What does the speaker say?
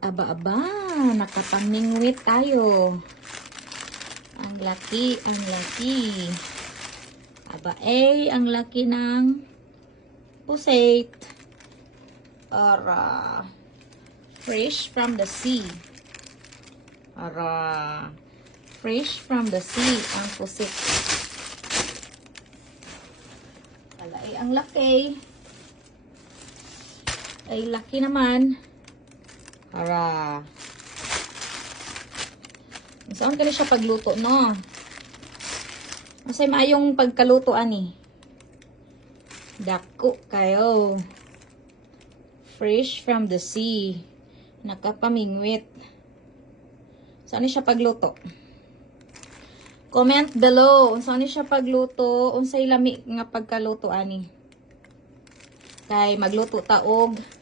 Aba-aba, nakapamingwit tayo. Ang laki, ang laki. Aba, ang laki ng pusit. Ara, fresh from the sea. Ara, fresh from the sea ang pusit. Wala, ang laki. Ay, laki naman. Ara. Saan ka na siya pagluto, no? Masay maayong pagkaluto, ani. Dako kayo. Fresh from the sea. Nakapamingwit. Saan siya pagluto? Comment below. Saan siya pagluto? Unsay lami nga pagkaluto, ani. Kay magluto taog